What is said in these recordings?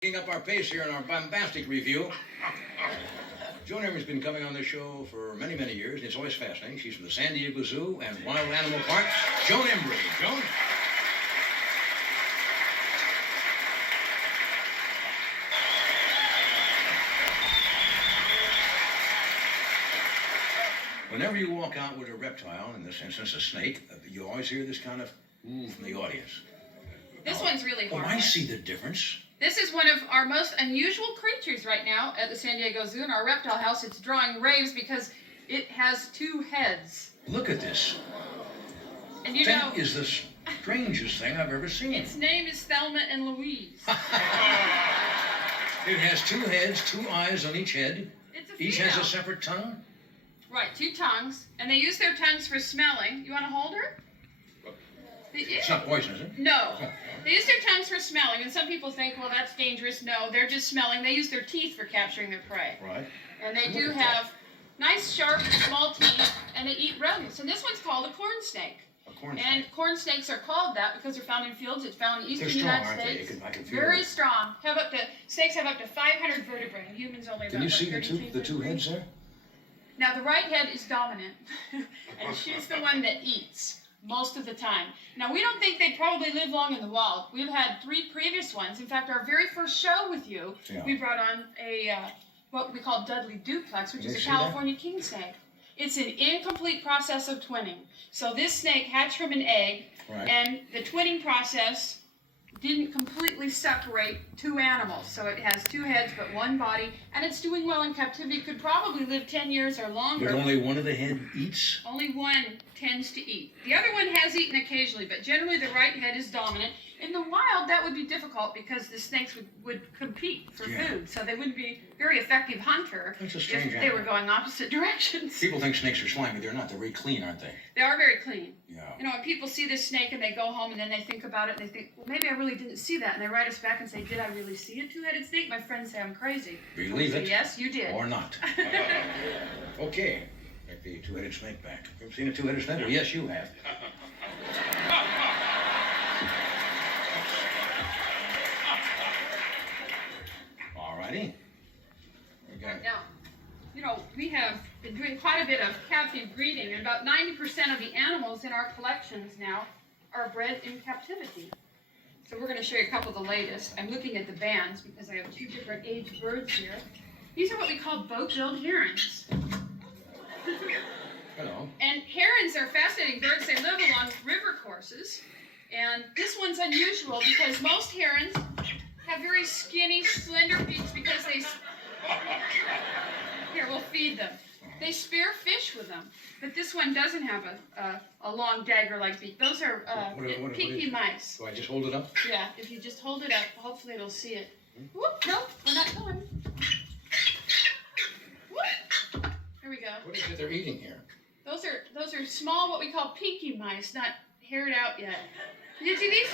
Picking up our pace here in our bombastic review. Joan Embery's been coming on this show for many, many years, and it's always fascinating. She's from the San Diego Zoo and Wild Animal Park. Joan Embery. Joan? Whenever you walk out with a reptile, in this instance a snake, you always hear this kind of ooh from the audience. This one's really hard. Oh, I see the difference. This is one of our most unusual creatures right now at the San Diego Zoo in our reptile house. It's drawing raves because it has two heads. Look at this. And you That know, is the strangest thing I've ever seen. its name is Thelma and Louise. It has two heads, two eyes on each head. It's a Each has female. a separate tongue. Right, two tongues. And they use their tongues for smelling. You want to hold her? It's not poison, is it? No. They use their tongues for smelling, and some people think, well, that's dangerous. No, they're just smelling. They use their teeth for capturing their prey. Right. And they Look do at have nice, sharp, small teeth, and they eat rodents. And this one's called a corn snake. A corn snake. And corn snakes are called that because they're found in fields. It's found in eastern They're strong, United aren't they? States. I can feel Very it. strong. Snakes have up to 500 vertebrae. And humans only about Can you see the 33 two vertebrae. heads there? Now the right head is dominant, and she's the one that eats most of the time. Now we don't think they'd probably live long in the wild. We've had 3 previous ones. In fact, our very first show with you, Yeah. we brought on a what we call Dudley duplex, which Can is you a see that? California king snake. It's an incomplete process of twinning. So this snake hatched from an egg, Right. and the twinning process didn't completely separate 2 animals. So it has 2 heads but 1 body, and it's doing well in captivity. Could probably live 10 years or longer. But only one of the head eats? Only one tends to eat. The other one has eaten occasionally, but generally the right head is dominant. In the wild, that would be difficult because the snakes would compete for Yeah. food, so they wouldn't be a very effective hunter That's a if strange they animal. were going opposite directions. People think snakes are slimy. They're not. They're very clean, aren't they? They are very clean. Yeah. You know, when people see this snake and they go home and then they think about it and they think, well, maybe I really didn't see that. And they write us back and say, did I really see a 2-headed snake? My friends say I'm crazy. Believe I say, it. yes, you did. Or not. Okay. Take the two-headed snake back. You ever seen a two-headed snake? Well, yes, you have. All righty. We got Now, you know, we have been doing quite a bit of captive breeding, and about 90% of the animals in our collections now are bred in captivity. So we're going to show you a couple of the latest. I'm looking at the bands because I have 2 different age birds here. These are what we call boat-billed herons. hello. And herons are fascinating birds. They live along river courses. And this one's unusual because most herons have very skinny, slender beaks because they... Here, we'll feed them. They spear fish with them. But this one doesn't have a long dagger-like beak. Those are What pinky is it? mice. So I just hold it up? Yeah, if you just hold it up, hopefully it'll see it. Whoop, nope, we're not going. Whoop. Here we go. What is it they're eating here? Those are small, what we call pinky mice, not haired out yet. Did you see these?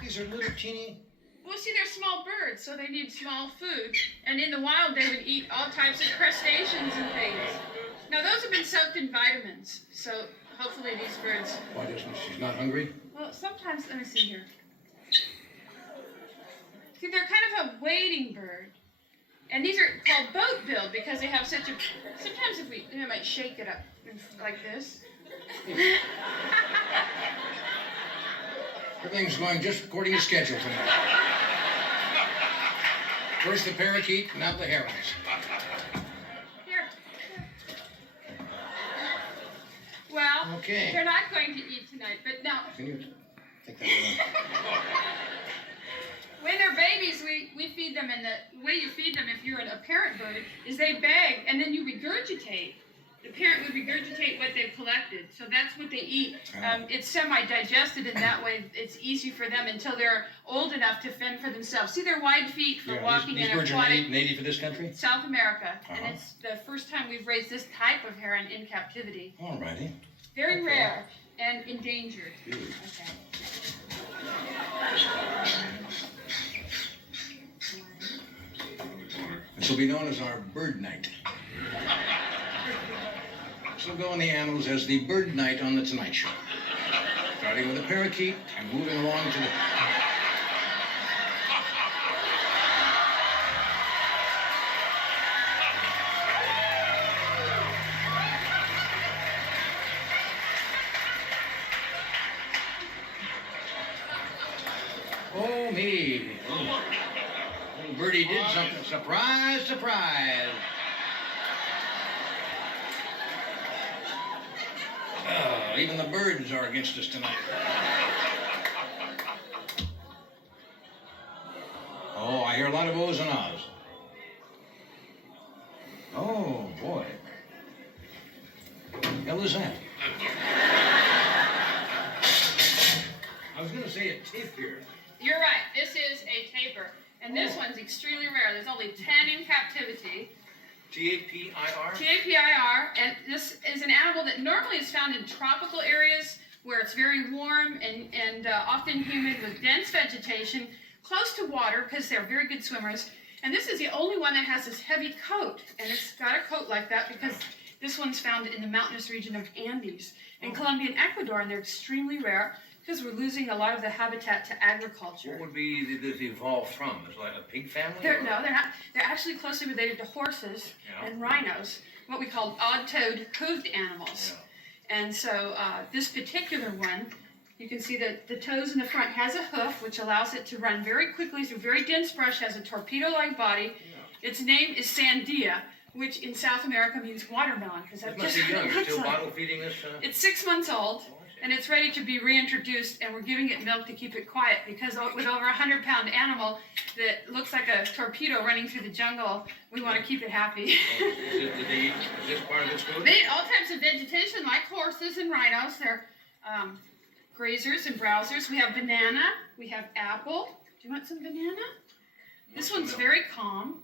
These are little teeny... Well, see, they're small birds, so they need small food. And in the wild, they would eat all types of crustaceans and things. Now, those have been soaked in vitamins, so hopefully these birds... Why doesn't she's not hungry? Well, sometimes, let me see here. See, they're kind of a wading bird. And these are called boat-billed because they have such a... Sometimes if we... I might shake it up like this. Everything's going just according to schedule tonight. First the parakeet, now the herons. Here. Well, Okay. they're not going to eat tonight, but now... Can you take that away? When they're babies, we feed them, and the way you feed them, if you're a parent bird, is they beg, and then you regurgitate. The parent would regurgitate what they've collected, so that's what they eat. It's semi-digested in that way. It's easy for them until they're old enough to fend for themselves. See their wide feet for walking these in birds are aquatic native to this country? South America, and Uh-huh. it's the first time we've raised this type of heron in captivity. All righty. Very Okay. rare and endangered. Good. Okay. This will be known as our bird night. This will go in the annals as the bird night on the Tonight Show. Starting with the parakeet and moving along to the... Oh, me. Little birdie did something. Surprise, surprise. Even the birds are against us tonight. Oh, I hear a lot of ohs and ahs. Oh, boy. What the hell is that? I was going to say a tapir. You're right. This is a tapir. And this one's extremely rare. There's only 10 in captivity. T-A-P-I-R? T-A-P-I-R. And this is an animal that normally is found in tropical areas where it's very warm and often humid with dense vegetation, close to water because they're very good swimmers. And this is the only one that has this heavy coat. And it's got a coat like that because this one's found in the mountainous region of Andes in Colombia and Ecuador, and they're extremely rare because we're losing a lot of the habitat to agriculture. What would be this evolved from? Is it like a pig family? No, they're not. They're actually closely related to horses and rhinos, what we call odd-toed hoofed animals. Yeah. And so this particular one, you can see that the toes in the front has a hoof, which allows it to run very quickly through very dense brush, has a torpedo-like body. Yeah. Its name is Sandia, which in South America means watermelon, because that's just young. what it You're still looks like. bottle feeding this? It's 6 months old. And it's ready to be reintroduced, and we're giving it milk to keep it quiet because with over a 100-pound animal that looks like a torpedo running through the jungle, we want to keep it happy. Is this part of its food? They eat all types of vegetation like horses and rhinos. They're grazers and browsers. We have banana. We have apple. Do you want some banana? This one's very calm.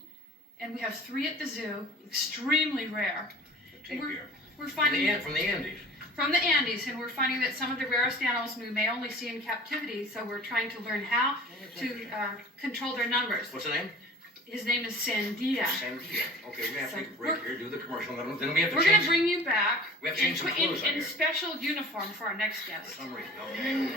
And we have 3 at the zoo, extremely rare. We're finding from the Andes. From the Andes, and we're finding that some of the rarest animals we may only see in captivity, so we're trying to learn how to control their numbers. What's the name? His name is Sandia. Sandia. Okay, we're going to have to take a break here, do the commercial, then we have to We're going to bring you back we have to change some clothes in special uniform for our next guest. For some reason, okay.